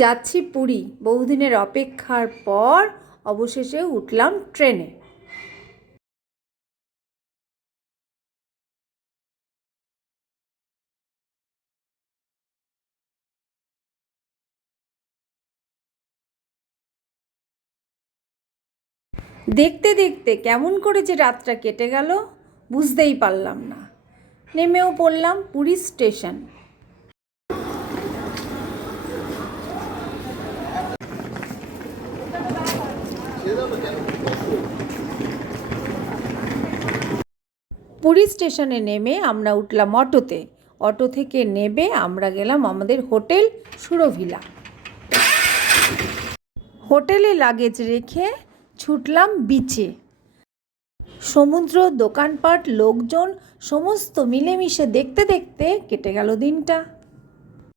যাচ্ছি পুরী। বহুদিনের অপেক্ষার পর অবশেষে উঠলাম ট্রেনে। দেখতে দেখতে কেমন করে যে রাতটা কেটে গেল বুঝতেই পারলাম না। নেমেও পড়লাম পুরী স্টেশন। পুরী স্টেশনে নেমে আমরা উঠলাম অটোতে। অটো থেকে নেমে আমরা গেলাম আমাদের হোটেল সুরভিলা। হোটেলে লাগেজ রেখে ছুটলাম বিচে। সমুদ্র, দোকানপাট, লোকজন সমস্ত মিলেমিশে দেখতে দেখতে কেটে গেল দিনটা।